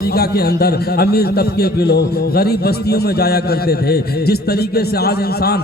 افریقہ کے اندر امیر طبقے کے لوگ غریب بستیوں میں جایا کرتے تھے. جس طریقے سے آج انسان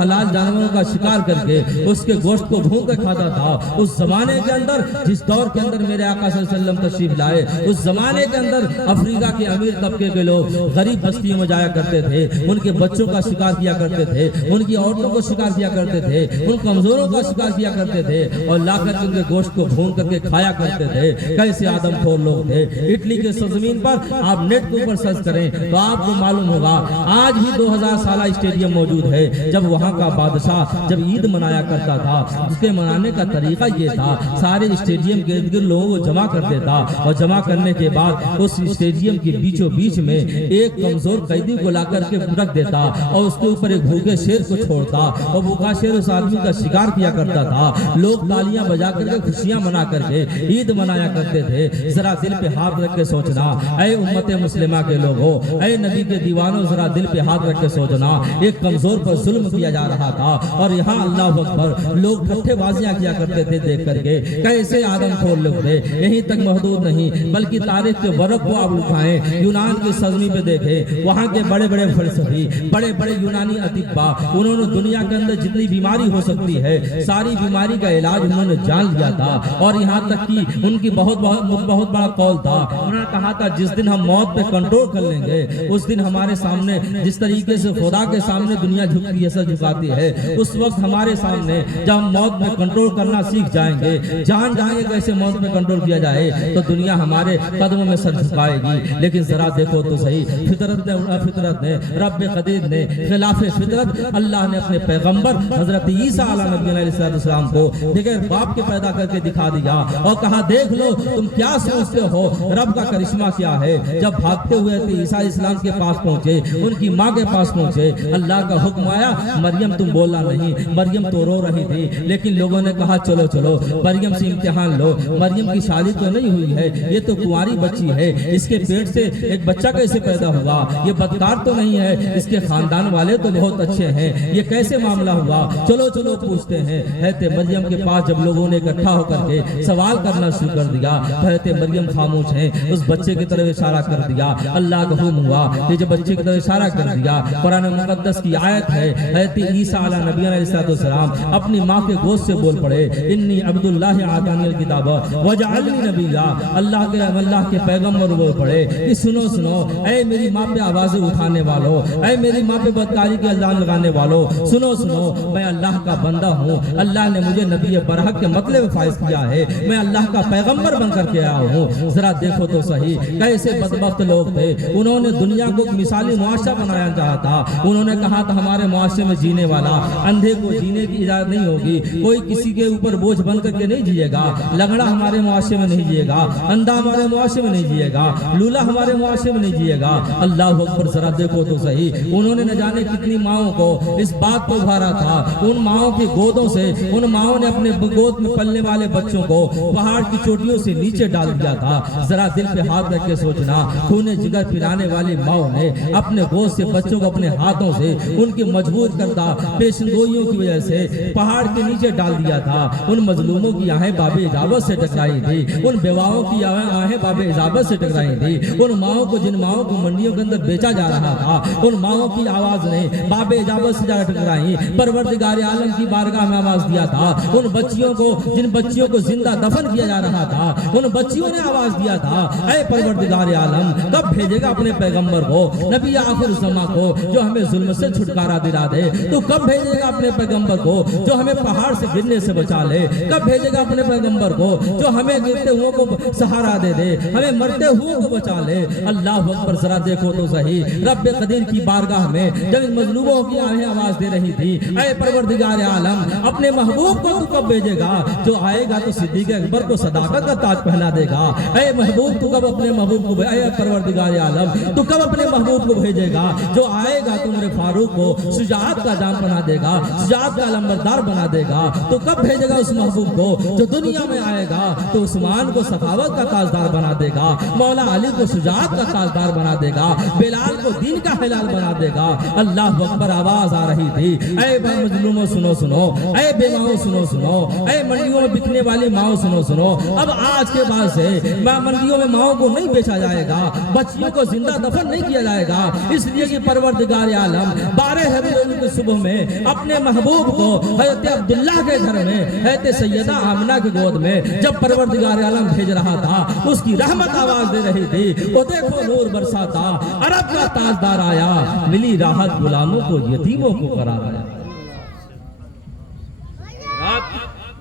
حلال جانوروں کا شکار کر کے اس کے گوشت کو بھون کے کھاتا تھا، اس زمانے کے اندر جس دور کے اندر میرے آقا صلی اللہ علیہ وسلم تشریف لائے، اس زمانے کے اندر افریقہ کے امیر طبقے کے لوگ غریب بستیوں میں جایا کرتے تھے، ان کے بچوں کا شکار کیا کرتے تھے، ان کی عورتوں کو شکار کیا کرتے تھے، ان کمزوروں کا شکار کیا کرتے تھے اور لا کر کے ان کے گوشت کو بھون کر کے کھایا کرتے تھے. کیسے آدم خور لوگ تھے. اٹلی کے سرزمین پر آپ نیٹ کے اوپر سرچ کریں تو آپ کو معلوم ہوگا آج بھی 2000 سالہ اسٹیڈیم موجود ہے. جب وہاں کا بادشاہ جب عید منایا کرتا تھا، اس کے منانے کا طریقہ یہ تھا، سارے اسٹیڈیم کے ارد گرد لوگوں کو جمع کر دیتا اور جمع کرنے کے بعد اس اسٹیڈیم کے بیچوں بیچ میں ایک کمزور قیدی کو لا کر کے رکھ دیتا اور اس کے اوپر ایک بھوکے شیر کو چھوڑتا اور بھوکا شیر اس آدمی کا شکار کیا کرتا تھا. لوگ تالیاں بجا کر کے خوشیاں منا کر کے عید منایا کرتے تھے. ذرا دل پہ ہاتھ رکھ کے سوچنا اے امت مسلمہ کے لوگوں، اے نبی کے دیوانوں، ذرا دل پہ ہاتھ رکھ کے سوچنا ایک کمزور پر ظلم کیا جا رہا تھا اور یہاں اللہ اکبر لوگ ٹھٹھے بازیاں کیا کرتے تھے دیکھ کر کے. کیسے آدم خور لوگ تھے. یہیں تک محدود نہیں بلکہ تاریخ کے ورق کو آپ اٹھائیں، یونان کی سرزمین پہ دیکھیں، وہاں کے بڑے بڑے فلسفی، بڑے بڑے یونانی اطباء، انہوں نے دنیا کے اندر جتنی بیماری ہو سکتی ہے ساری بیماری کا علاج انہوں نے جان لیا تھا. اور یہاں تک کہ ان کی بہت بڑا قول تھا، انہوں نے کہا تھا جس دن ہم موت پہ کنٹرول کر لیں گے اس دن ہمارے سامنے جس طریقے سے خدا کے سامنے دنیا جھکتی ہے سر جھکاتی ہے، اس وقت ہمارے سامنے جب ہم موت پہ کنٹرول کرنا سیکھ جائیں گے، جان جائیں گے کیسے موت پہ کنٹرول کیا جائے، تو دنیا ہمارے قدموں میں سر جھکائے گی. لیکن ذرا دیکھو تو صحیح، فطرت نے رب قدیر نے خلاف فطرت اللہ نے اپنے پیغمبر حضرت عیسیٰ علیہ السلام کو دیکھیں باپ کے پیدا کر کے دکھا دیا اور کہا دیکھ لو تم کیا سوچتے ہو رب کا کرشمہ کیا ہے. جب بھاگتے ہوئے عیسیٰ علیہ السلام کے پاس پہنچے، ان کی ماں کے پاس پہنچے، اللہ کا حکم آیا مریم تم بولنا نہیں. مریم تو رو رہی تھی لیکن لوگوں نے کہا چلو چلو مریم سے امتحان لو، مریم کی شادی تو نہیں ہوئی ہے، یہ تو کنواری بچی ہے، اس کے پیٹ سے ایک بچہ کیسے پیدا ہوا، یہ بدکار تو نہیں ہے، اس کے خاندان والے تو بہت اچھے ہیں، یہ کیسے معاملہ ہوا، چلو چلو پوچھتے ہیں. حضرت مریم کے پاس جب لوگوں نے اکٹھا ہو کر کے سوال کرنا شروع کر دیا، حضرت مریم خاموش ہیں، اس بچے کی طرف اشارہ کر دیا. اللہ کا حکم ہوا کہ جب بچے کی طرف اشارہ کر دیا، قرآن مقدس کی آیت ہے، حضرت عیسیٰ علیہ نبی علیہ السلام اپنی ماں کے گود سے بول پڑے انی عبد اللہ آتانی الکتاب وجعلنی نبیا. اللہ کے پیغمبر بول پڑے کہ سنو سنو اے میری ماں پہ آوازیں اٹھانے والوں، اے میری ماں پہ بدکاری کے الزام لگانے والوں، سنو سنو میں اللہ کا بندہ ہوں، اللہ نے مجھے نبی برحق کے مطلب فائز کیا ہے، میں اللہ کا پیغمبر بن کر کے آیا ہوں. ذرا دیکھو تو صحیح کیسے بدبخت لوگ تھے. انہوں نے دنیا کو مثالی معاشرہ بنایا چاہا تھا. انہوں نے کہا تھا ہمارے معاشرے میں جینے والا اندھے کو جینے کی اجازت نہیں ہوگی، کوئی کسی کے اوپر بوجھ بن کر کے نہیں جیے گا، لنگڑا ہمارے معاشرے میں نہیں جیے گا، اندھا ہمارے معاشرے میں نہیں جیے گا، لولا ہمارے معاشرے میں نہیں جیے گا. اللہ اکبر. ذرا دیکھو تو صحیح انہوں نے نہ جانے کتنی ماؤں کو اس بات کو ابھارا تھا. ان ماؤں کی گودوں سے ان ماؤں نے اپنے گود میں پلنے والے بچوں کو پہاڑ کی چوٹیوں سے نیچے ڈال دیا تھا. ذرا دل پہ ہاتھ رکھ کے سوچنا خونے جگر پلانے والی ماؤں نے اپنے گود سے بچوں کو اپنے ہاتھوں سے ان کی مجبور کردہ پیشنگوئیوں کی وجہ سے پہاڑ کے نیچے ڈال دیا تھا. ان مظلوموں کی آہیں باب اجابت سے ٹکرائی تھی، ان بیواؤں کی آہیں باب اجابت سے ٹکرائی تھی. ان ماؤں کو جن ماؤں کو منڈیوں کے اندر بیچا جا رہا تھا ان ماؤں کی آواز نے باب اجابت سے جا ٹکرائی. پروردگار عالم کی بارگاہ میں آواز دیا تھا. ان بچیوں کو جن بچیوں کو زندہ دفن کیا جا رہا تھا ان بچیوں نے آواز دیا تھا اے پروردگار عالم کب بھیجے گا اپنے پیغمبر کو، نبی آخر الزماں کو جو ہمیں ظلم سے چھٹکارا دلا دے. تو کب بھیجے گا اپنے پیغمبر کو جو ہمیں پہاڑ سے گرنے سے بچا لے. کب بھیجے گا اپنے پیغمبر کو جو ہمیں گرتے ہوئے کو سہارا دے دے، ہمیں مرتے ہوئے کو بچا لے. اللہ اکبر. ذرا دیکھو تو صحیح رب قدیر کی بارگاہ میں جب ان مظلوموں کی آہیں آواز دے رہی تھی اے پروردگار عالم اپنے محبوب کو تو کب بھیجے گا جو آئے گا تو صدیق اکبر کو صداقت کا تاج پہنا دے گا. اے محبوب تو کب اپنے محبوب کو اے پروردگار عالم تو کب اپنے محبوب کو بھیجے گا جو آئے گا تو میرے فاروق کو شجاعت کا جام بنا دے گا، شجاعت کا علمبردار بنا دے گا. تو کب بھیجے گا اس محبوب کو جو دنیا میں آئے گا تو عثمان کو سخاوت کا تاجدار بنا دے گا، مولا علی کو شجاعت کا تاجدار بنا دے گا، بلال کو دین کا حلال بنا دے گا. اللہ اکبر. آواز آ رہی تھی اے مظلوموں سنو سنو، اے بیواؤں سنو سنو، اے منڈیوں میں بکنے والی ماؤں سنو سنو. اب آج کے بعد سے منڈیوں میں ماؤں کو نہیں بیچا جائے گا، بچیوں کو زندہ دفن نہیں کیا جائے گا، اس لیے کہ پروردگار عالم 12 ربیع کی صبح میں اپنے محبوب کو حضرت عبداللہ کے گھر میں حضرت سیدہ آمنہ کی گود میں جب پروردگار عالم بھیج رہا تھا، اس کی رحمت آواز دے رہی تھی، وہ دیکھو نور برساتا، عرب کا تاجدار آیا، ملی راحت غلاموں کو، یتیموں کو قرار آیا۔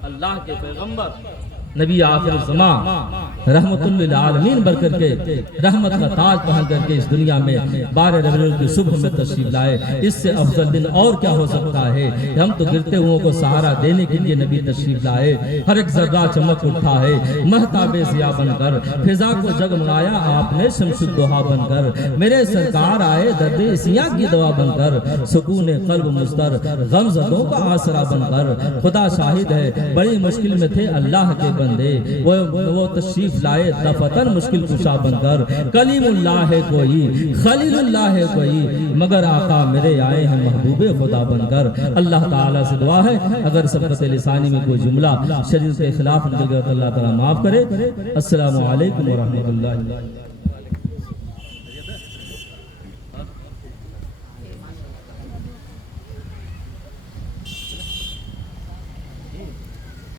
اللہ کے پیغمبر نبی آخر زمان رحمت للعالمین بن کر کے رحمت کا تاج پہن کر کے اس دنیا میں 12 ربیع کی صبح میں تشریف لائے۔ اس سے افضل دن اور کیا ہو سکتا ہے؟ ہم تو گرتے ہوئوں کو سہارا دینے کے لیے نبی تشریف لائے۔ ہر ایک ذرہ چمک اٹھا ہے مہتاب ضیاء بن کر، فضا کو جگمگایا آپ نے شمس الضحیٰ بن کر، میرے سرکار آئے درد سیاں کی دوا بن کر، سکون قلب مضطر غم زدوں کا آسرا بن کر۔ خدا شاہد ہے بڑی مشکل میں تھے اللہ کے بندے، وہ تشریف لائے دفتن مشکل کشا بن کر۔ کلیم اللہ ہے کوئی، خلیل اللہ ہے کوئی، مگر آقا میرے آئے ہیں محبوب خدا بن کر۔ اللہ تعالیٰ سے دعا ہے اگر سبقت لسانی میں کوئی جملہ شریعت کے خلاف نکل گیا تو اللہ تعالیٰ معاف کرے۔ السلام علیکم ورحمۃ اللہ۔